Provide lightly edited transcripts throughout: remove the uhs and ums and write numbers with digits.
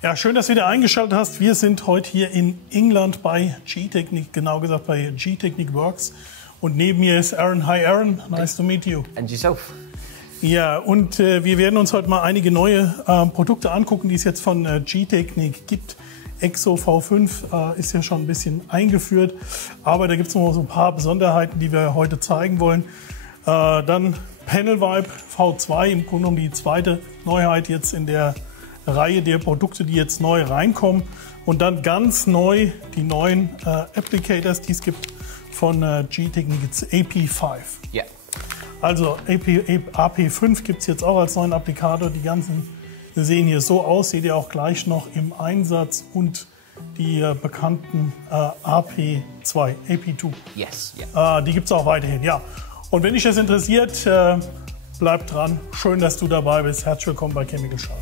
Ja, schön, dass du wieder eingeschaltet hast. Wir sind heute hier in England bei Gtechniq, genau gesagt bei Gtechniq Works. Und neben mir ist Aaron. Hi Aaron, nice to meet you. And yourself. Ja, und wir werden uns heute mal einige neue Produkte angucken, die es jetzt von Gtechniq gibt. EXOv5 ist ja schon ein bisschen eingeführt, aber da gibt es noch so ein paar Besonderheiten, die wir heute zeigen wollen. Dann Panelwipe V2, im Grunde genommen die zweite Neuheit jetzt in der Reihe der Produkte, die jetzt neu reinkommen. Und dann ganz neu die neuen Applicators, die es gibt von Gtechniq AP5. Ja. Also AP5 gibt es jetzt auch als neuen Applikator. Die ganzen sehen hier so aus, seht ihr auch gleich noch im Einsatz. Und die bekannten AP2, AP2. Yes. Yeah. Die gibt es auch weiterhin, ja. Und wenn dich das interessiert, bleib dran. Schön, dass du dabei bist. Herzlich willkommen bei Chemical Shark.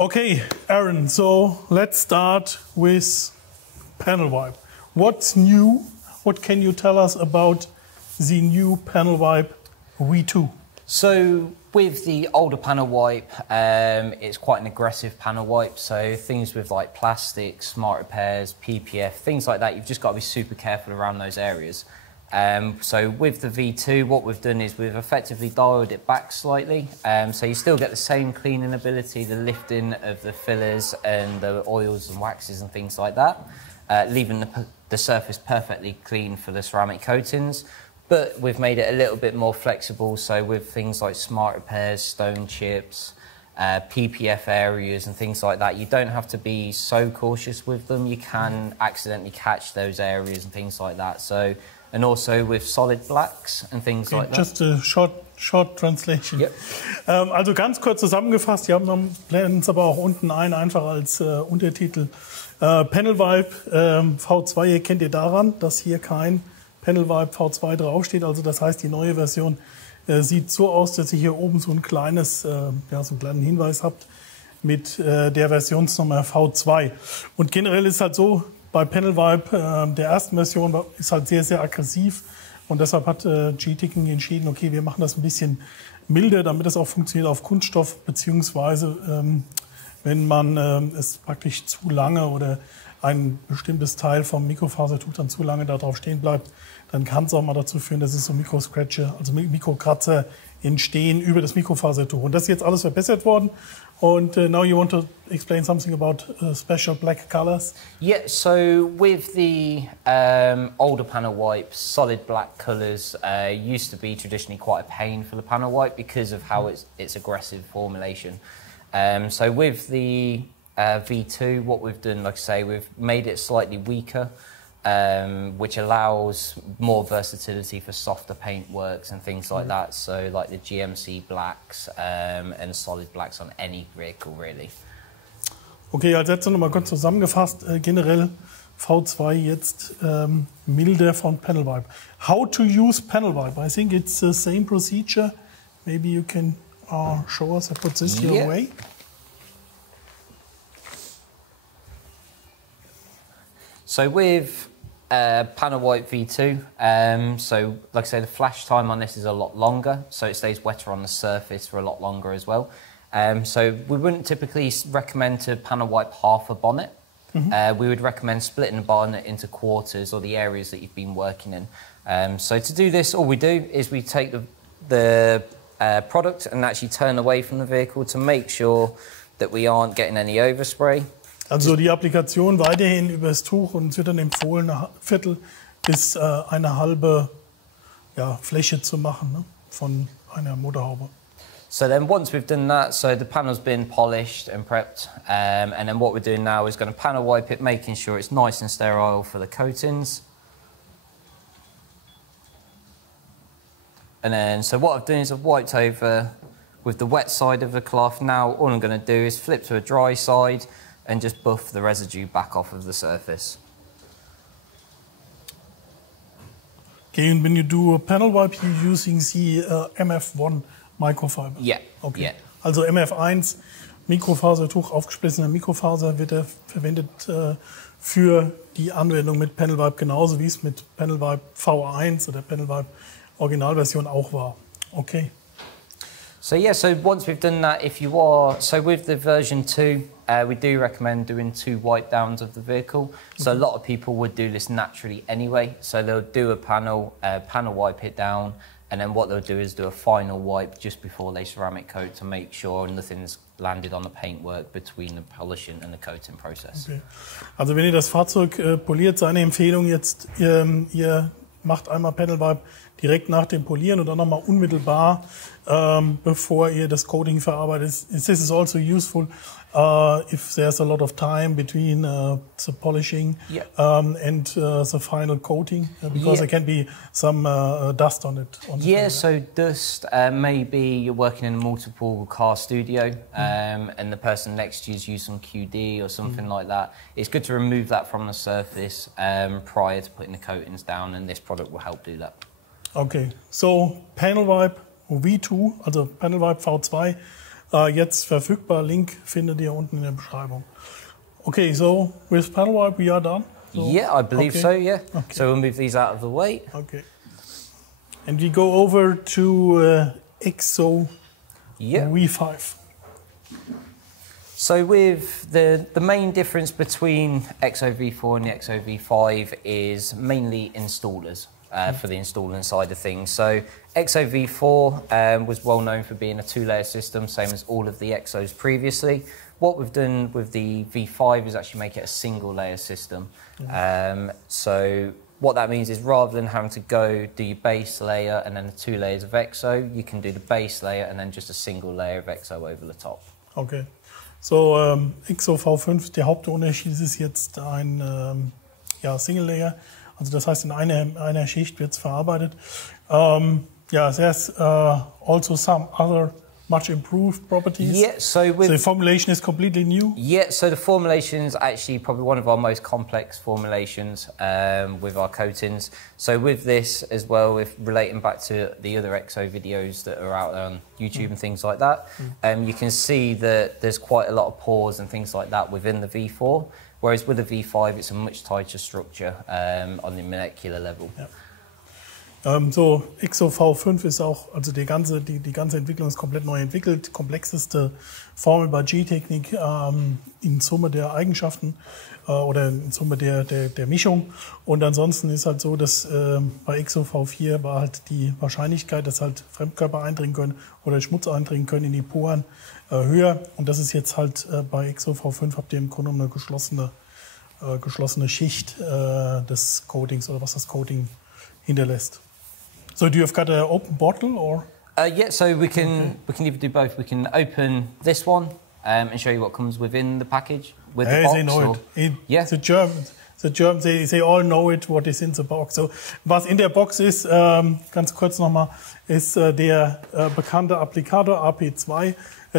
Okay, Aaron, so let's start with Panelwipe. What's new? What can you tell us about the new Panelwipe V2? So with the older panel wipe, it's quite an aggressive panel wipe. So things with like plastic, smart repairs, PPF, things like that, you've just got to be super careful around those areas. So with the V2, what we've done is we've effectively dialed it back slightly. So you still get the same cleaning ability, the lifting of the fillers and the oils and waxes and things like that, leaving the surface perfectly clean for the ceramic coatings. But we've made it a little bit more flexible, so with things like smart repairs, stone chips, PPF areas and things like that, you don't have to be so cautious with them. You can accidentally catch those areas and things like that. So, and also with solid blacks and things like that. Just a short translation. Yep. Also ganz kurz zusammengefasst, wir blenden es aber auch unten ein, einfach als Untertitel. Panelwipe V2, ihr kennt ihr daran, dass hier kein Panelwipe V2 draufsteht. Also das heißt, die neue Version sieht so aus, dass ihr hier oben so ein kleines, so einen kleinen Hinweis habt mit der Versionsnummer V2. Und generell ist halt so, bei Panelwipe der ersten Version ist halt sehr, sehr aggressiv. Und deshalb hat Gtechniq entschieden, okay, wir machen das ein bisschen milder, damit das auch funktioniert auf Kunststoff, beziehungsweise wenn man es praktisch zu lange oder ein bestimmtes Teil vom Mikrofasertuch dann zu lange darauf stehen bleibt, dann kann es auch mal dazu führen, dass es so Mikroscratcher, also Mikrokratzer entstehen über das Mikrofasertuch. Und das ist jetzt alles verbessert worden. Und now you want to explain something about special black colors? Yeah, so with the older panel wipes, solid black colours used to be traditionally quite a pain for the panel wipe because of how its aggressive formulation. So with the V2, what we've done, like I say, we've made it slightly weaker, which allows more versatility for softer paint works and things like that. So like the GMC blacks and solid blacks on any vehicle, really. Okay, als letztes nochmal kurz zusammengefasst, generell V2 jetzt milder von Panelwipe. How to use Panelwipe? I think it's the same procedure. Maybe you can show us. I put this your way. So with panel wipe V2, so like I say, the flash time on this is a lot longer, so it stays wetter on the surface for a lot longer as well. So we wouldn't typically recommend to panel wipe half a bonnet. We would recommend splitting the bonnet into quarters or the areas that you've been working in. So to do this, all we do is we take the product and actually turn away from the vehicle to make sure that we aren't getting any overspray. Also die Applikation weiterhin übers Tuch und es wird dann empfohlen, ein Viertel bis eine halbe Fläche zu machen, ne, von einer Motorhaube. So then once we've done that, so the panel's been polished and prepped, and then what we're doing now is going to panel wipe it, making sure it's nice and sterile for the coatings. And then, so what I've done is I've wiped over with the wet side of the cloth. Now all I'm going to do is flip to a dry side and just buff the residue back off of the surface. Okay, and when you do a panel wipe, you're using the MF1 microfiber? Yeah. Okay. Yeah. Also MF1, Mikrofasertuch, aufgesplittener Mikrofaser, wird verwendet für die Anwendung mit Panelwipe, genauso wie es mit Panelwipe V1 oder Panelwipe Originalversion auch war. Okay. So yeah, so once we've done that, if you are, so with the version 2, we do recommend doing 2 wipe downs of the vehicle. So a lot of people would do this naturally anyway. So they'll do a panel wipe it down, and then what they'll do is do a final wipe just before they ceramic coat to make sure nothing's landed on the paintwork between the polishing and the coating process. Okay. Also wenn ihr das Fahrzeug poliert, seine Empfehlung jetzt, ihr macht einmal Panel Wipe direkt nach dem Polieren und dann nochmal unmittelbar, bevor ihr das Coating verarbeitet. This is also useful if there's a lot of time between the polishing and the final coating, because there can be some dust on it. So dust, maybe you're working in a multiple car studio and the person next to you is using QD or something like that. It's good to remove that from the surface prior to putting the coatings down, and this product will help do that. Okay, so Panel Wipe V2, also Panel Wipe V2, jetzt verfügbar. Link findet ihr unten in der Beschreibung. Okay, so with Panel Wipe we are done? So, yeah, I believe so, yeah. Okay. So we'll move these out of the way. Okay. And we go over to EXOv5. So with the main difference between EXOv4 and the EXOv5 is mainly installers. For the installing side of things. So EXOv4 was well known for being a 2-layer system, same as all of the EXOs previously. What we've done with the V5 is actually make it a single-layer system. So what that means is rather than having to go do your base layer and then the 2 layers of EXO, you can do the base layer and then just a single layer of EXO over the top. Okay. So EXOv5, der Hauptunterschied ist jetzt ein Single-Layer. Also das heißt, in einer Schicht wird es verarbeitet. There's also some other much improved properties. Yeah, so the formulation is completely new. Yeah, so the formulation is actually probably one of our most complex formulations with our coatings. So with this as well, with relating back to the other EXO videos that are out there on YouTube and things like that, you can see that there's quite a lot of pores and things like that within the V4. Whereas with the V5, it's a much tighter structure on the molecular level. Ja. So EXOv5 ist auch, also die ganze Entwicklung ist komplett neu entwickelt. Komplexeste Formel bei Gtechniq in Summe der Eigenschaften oder in Summe der Mischung. Und ansonsten ist halt so, dass bei EXOv4 war halt die Wahrscheinlichkeit, dass halt Fremdkörper eindringen können oder Schmutz eindringen können in die Poren höher. Und das ist jetzt halt bei EXOv5 habt ihr im Grunde eine geschlossene Schicht des Coatings oder was das Coating hinterlässt. So do you have got an open bottle or? Yeah, so we can either do both. We can open this one and show you what comes within the package with the box. They know it. The Germans, they all know it, what is in the box. So, was in der Box ist, ganz kurz nochmal, ist der bekannte Applicator AP2,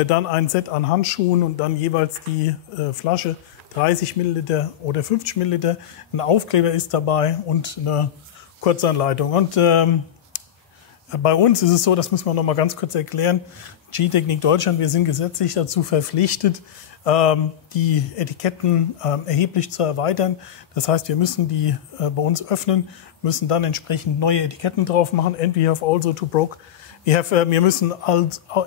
dann ein Set an Handschuhen und dann jeweils die Flasche 30 Milliliter oder 50 Milliliter. Ein Aufkleber ist dabei und eine Kurzanleitung. Und bei uns ist es so, das müssen wir noch mal ganz kurz erklären, Gtechniq Deutschland, wir sind gesetzlich dazu verpflichtet, die Etiketten erheblich zu erweitern. Das heißt, wir müssen die bei uns öffnen, müssen dann entsprechend neue Etiketten drauf machen. And we have also to wir müssen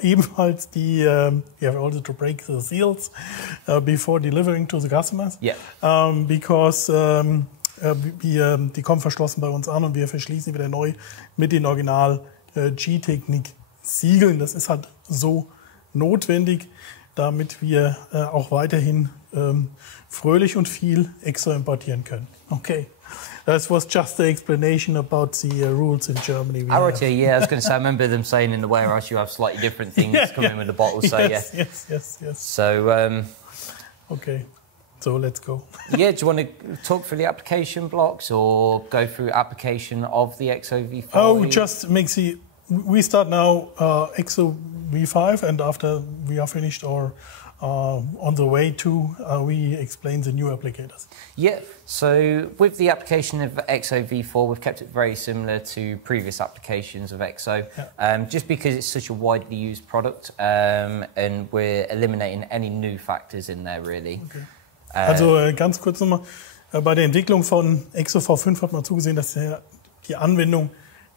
ebenfalls we have also to break the seals before delivering to the customers. Yeah. Because die kommen verschlossen bei uns an und wir verschließen wieder neu mit den Original Gtechniq Siegeln. Das ist halt so notwendig, damit wir auch weiterhin fröhlich und viel EXO importieren können. Okay. That was just the explanation about the rules in Germany. Yeah, I was going to say, I remember them saying in the warehouse you have slightly different things coming with the bottles. So yes. So okay. So let's go. Yeah, do you want to talk through the application blocks or go through application of the EXOv5? Oh, just we start now EXOv5, and after we are finished or on the way to, we explain the new applicators. Yeah, so with the application of EXOv4, we've kept it very similar to previous applications of EXO, just because it's such a widely used product, and we're eliminating any new factors in there, really. Okay. Also ganz kurz nochmal, bei der Entwicklung von EXOv5 hat man zugesehen, dass die Anwendung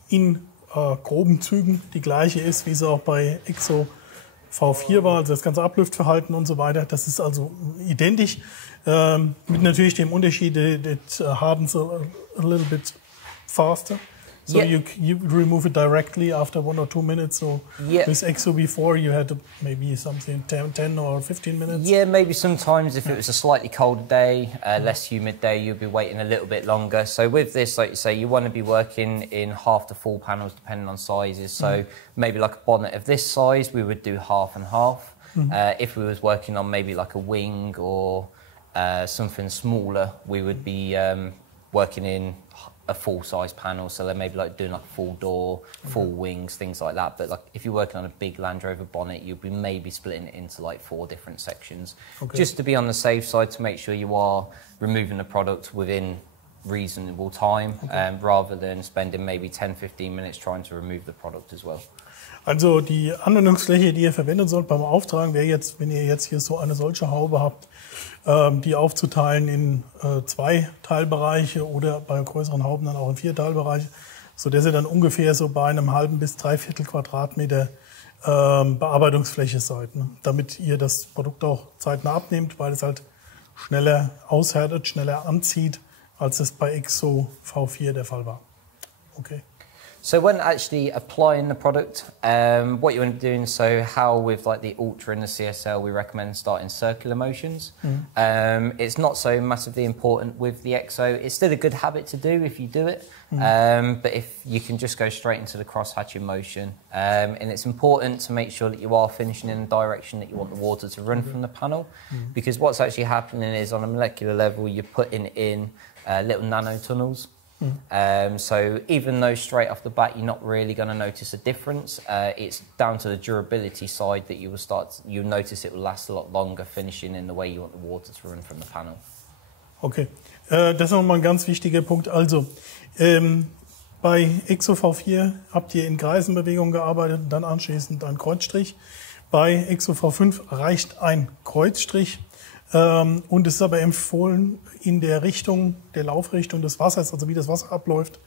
in groben Zügen die gleiche ist, wie sie auch bei EXOv5 war, also das ganze Ablüftverhalten und so weiter. Das ist also identisch, mit natürlich dem Unterschied, it hardens a little bit faster. So yeah. you remove it directly after 1 or 2 minutes. So yeah. with EXOv4 you had maybe something 10 or 15 minutes. Yeah, maybe sometimes if it was a slightly colder day, less humid day, you'd be waiting a little bit longer. So with this, like you say, you want to be working in half to full panels depending on sizes. So maybe like a bonnet of this size, we would do half and half. If we was working on maybe like a wing or something smaller, we would be working in a full-size panel, so they're maybe like doing like a full door, full wings, things like that. But like if you're working on a big Land Rover bonnet, you'll be maybe splitting it into like 4 different sections, just to be on the safe side, to make sure you are removing the product within reasonable time, rather than spending maybe 10-15 minutes trying to remove the product as well. Also die Anwendungsfläche, die ihr verwenden sollt beim Auftragen, wäre jetzt, wenn ihr jetzt hier so eine solche Haube habt, die aufzuteilen in 2 Teilbereiche oder bei größeren Hauben dann auch in 4 Teilbereiche, sodass ihr dann ungefähr so bei einem halben bis 3/4 Quadratmeter Bearbeitungsfläche seid, ne? Damit ihr das Produkt auch zeitnah abnehmt, weil es halt schneller aushärtet, schneller anzieht, als es bei EXOv4 der Fall war. Okay. So when actually applying the product, what you want to do, so how with like the Ultra and the CSL, we recommend starting circular motions. It's not so massively important with the EXO. It's still a good habit to do if you do it, but if you can just go straight into the cross-hatching motion. And it's important to make sure that you are finishing in the direction that you want the water to run from the panel, because what's actually happening is on a molecular level, you're putting in little nanotunnels. So even though straight off the bat you're not really going to notice a difference, it's down to the durability side that you'll notice it will last a lot longer finishing in the way you want the water to run from the panel. Okay, das ist nochmal ein ganz wichtiger Punkt. Also bei EXOv4 habt ihr in Kreisenbewegungen gearbeitet und dann anschließend ein Kreuzstrich. Bei EXOv5 reicht ein Kreuzstrich. Und es ist aber empfohlen, in der Richtung, der Laufrichtung des Wassers, also wie das Wasser abläuft,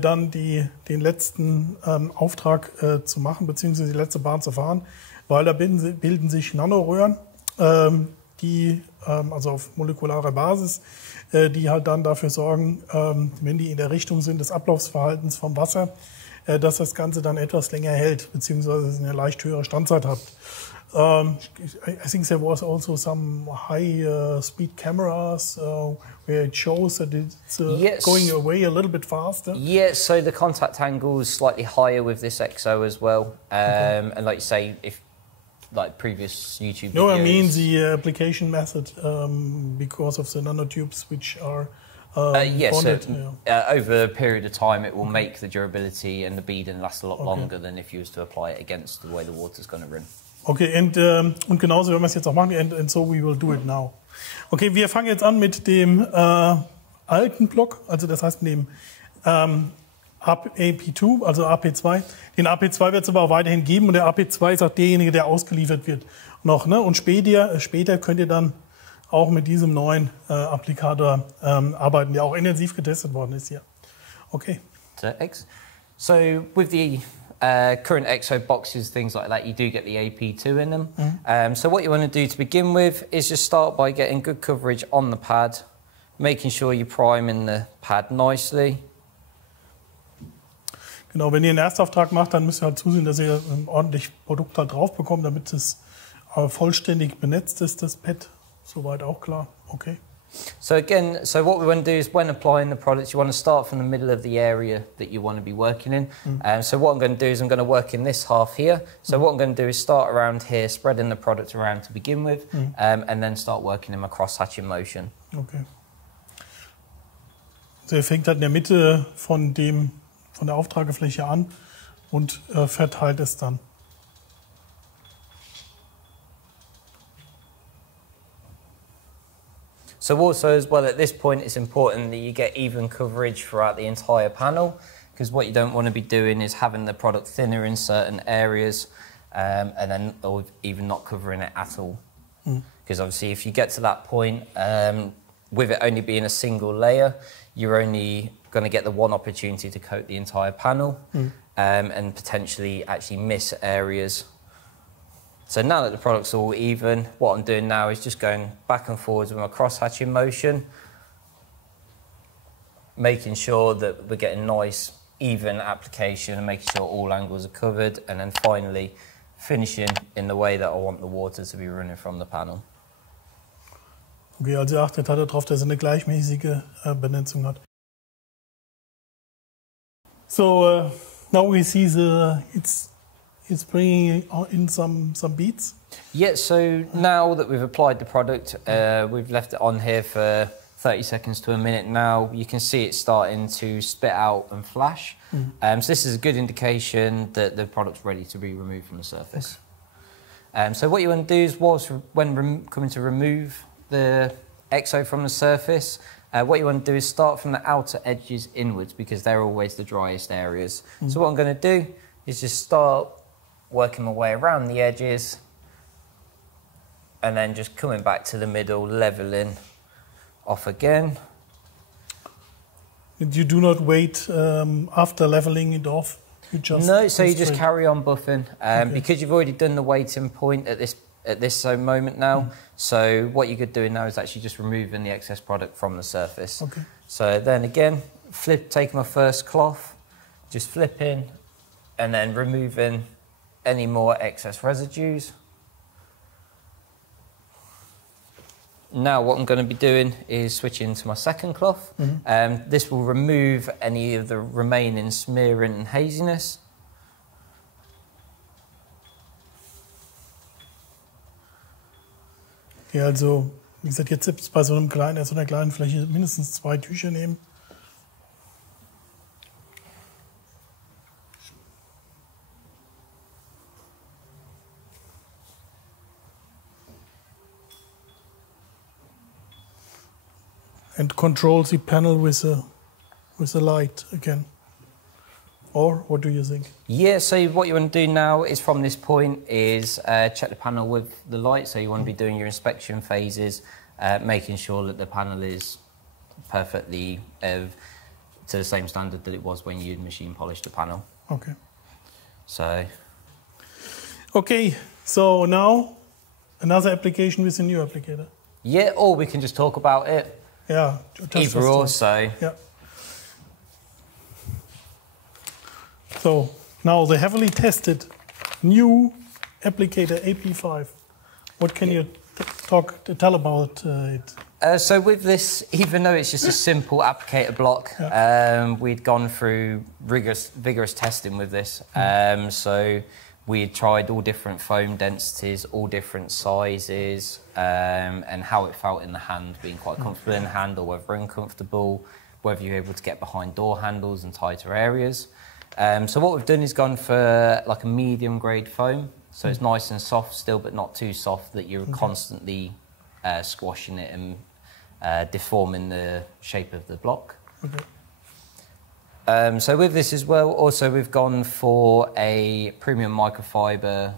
dann den letzten Auftrag zu machen, beziehungsweise die letzte Bahn zu fahren, weil da bilden sich Nanoröhren, die, also auf molekularer Basis, die halt dann dafür sorgen, wenn die in der Richtung sind des Ablaufsverhaltens vom Wasser, dass das Ganze dann etwas länger hält, beziehungsweise eine leicht höhere Standzeit hat. I think there was also some high-speed cameras where it shows that it's yes. going away a little bit faster. Yeah, so the contact angle is slightly higher with this EXO as well. And like you say, if like previous YouTube videos... No, I mean the application method because of the nanotubes which are bonded. So, over a period of time it will make the durability and the beading last a lot longer than if you was to apply it against the way the water's going to run. Okay, und genauso werden wir es jetzt auch machen, and so we will do it now. Okay, wir fangen jetzt an mit dem alten Block, also das heißt mit dem AP2, also AP2. Den AP2 wird es aber auch weiterhin geben und der AP2 ist auch derjenige, der ausgeliefert wird noch, ne? Und später könnt ihr dann auch mit diesem neuen Applikator arbeiten, der auch intensiv getestet worden ist hier. Okay. So with the current EXO boxes, things like that, you do get the AP2 in them. So what you want to do to begin with is just start by getting good coverage on the pad, making sure you're priming the pad nicely. Genau, wenn ihr einen Erstauftrag macht, dann müsst ihr halt zusehen, dass ihr ordentlich Produkt halt drauf bekommt, damit es vollständig benetzt ist, das Pad. Soweit auch klar. Okay. So again, so what we want to do is when applying the products, you want to start from the middle of the area that you want to be working in. So what I'm going to do is I'm going to work in this half here. So what I'm going to do is start around here, spreading the product around to begin with, and then start working in my cross-hatching motion. Okay. So ihr fängt halt in der Mitte von der Auftragefläche an und verteilt es dann. So also as well at this point it's important that you get even coverage throughout the entire panel, because what you don't want to be doing is having the product thinner in certain areas and then or even not covering it at all. Because obviously if you get to that point, with it only being a single layer, you're only going to get the one opportunity to coat the entire panel and potentially actually miss areas. So now that the product's all even, what I'm doing now is just going back and forwards with my cross-hatching motion, making sure that we're getting nice, even application and making sure all angles are covered, and then finally finishing in the way that I want the water to be running from the panel. Okay, also ihr achtet halt darauf, dass er eine gleichmäßige Benetzung hat. So now we see it's bringing in some beads. Yeah, so now that we've applied the product, we've left it on here for 30 seconds to a minute now. You can see it's starting to spit out and flash. So this is a good indication that the product's ready to be removed from the surface. So what you want to do is, when coming to remove the EXO from the surface, what you want to do is start from the outer edges inwards, because they're always the driest areas. So what I'm going to do is just start working my way around the edges and then just coming back to the middle, leveling off again. And you do not wait after leveling it off? You just carry on buffing because you've already done the waiting point at this moment now. So what you're doing now is actually just removing the excess product from the surface. Okay. So then again, taking my first cloth, just flipping and then removing any more excess residues. Now what I'm going to be doing is switching to my second cloth. This will remove any of the remaining smearing and haziness. Ja, also wie gesagt, jetzt selbst bei so einer kleinen Fläche mindestens 2 Tücher nehmen. And control the panel with a light again. Or what do you think? Yeah, so what you want to do now is, from this point, is check the panel with the light. So you want to be doing your inspection phases, making sure that the panel is perfectly to the same standard that it was when you machine polished the panel. Okay. So now another application with a new applicator. Yeah, or we can just talk about it. Yeah, either or, so. Yeah. So now the heavily tested new Applicator AP5. What can you tell about it? So with this, even though it's just a simple applicator block, we'd gone through vigorous testing with this. So we had tried all different foam densities, all different sizes, and how it felt in the hand, being quite comfortable in the hand or whether uncomfortable, whether you're able to get behind door handles and tighter areas. So what we've done is gone for like a medium grade foam. So it's nice and soft still, but not too soft that you're constantly squashing it and deforming the shape of the block. Okay. So with this as well, also we've gone for a premium microfiber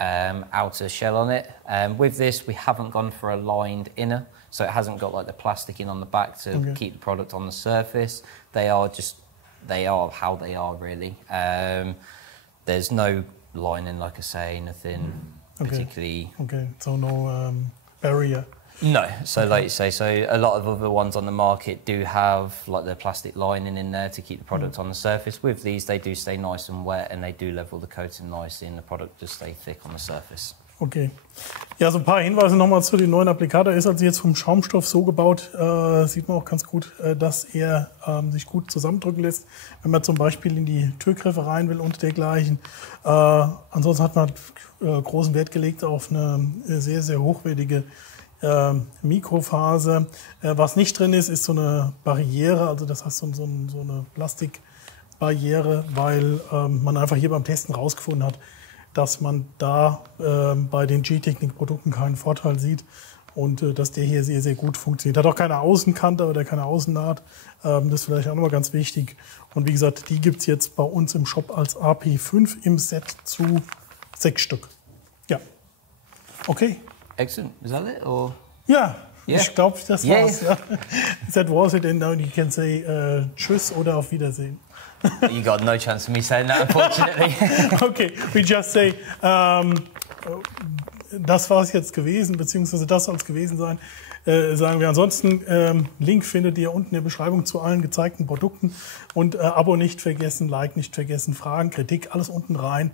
outer shell on it. With this, we haven't gone for a lined inner, so it hasn't got like the plastic in on the back to keep the product on the surface. They are how they are really. There's no lining, like I say, nothing particularly. Okay, so no barrier. No, so like you say, so a lot of other ones on the market do have like the plastic lining in there to keep the product on the surface. With these, they do stay nice and wet and they do level the coating nicely and the product does stay thick on the surface. Okay. Ja, so ein paar Hinweise nochmal zu dem neuen Applicator. Ist also jetzt vom Schaumstoff so gebaut, sieht man auch ganz gut, dass er sich gut zusammendrücken lässt, wenn man zum Beispiel in die Türgriffe rein will und dergleichen. Ansonsten hat man großen Wert gelegt auf eine sehr, sehr hochwertige Mikrofaser. Was nicht drin ist, ist so eine Barriere, also das heißt so eine Plastikbarriere, weil man einfach hier beim Testen rausgefunden hat, dass man da bei den Gtechniq-Produkten keinen Vorteil sieht und dass der hier sehr, sehr gut funktioniert. Hat auch keine Außenkante oder keine Außennaht, das ist vielleicht auch nochmal ganz wichtig. Und wie gesagt, die gibt es jetzt bei uns im Shop als AP5 im Set zu 6 Stück. Ja, okay. Excellent. Is that it? Or? Yeah, Yeah. Ich glaube, das war's. Yeah. That was it, and now you can say Tschüss oder auf Wiedersehen. You got no chance of me saying that, unfortunately. Okay, we just say, das war es jetzt gewesen, beziehungsweise das soll es gewesen sein. Sagen wir. Ansonsten, Link findet ihr unten in der Beschreibung zu allen gezeigten Produkten. Und Abo nicht vergessen, Like nicht vergessen, Fragen, Kritik, alles unten rein.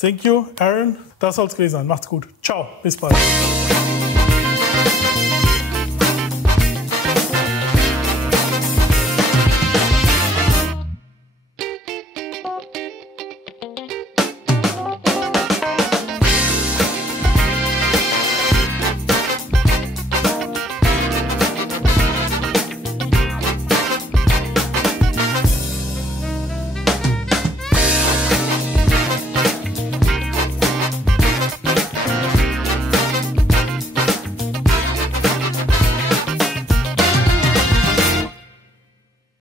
Thank you, Aaron. Das soll es gewesen sein. Macht's gut. Ciao, bis bald.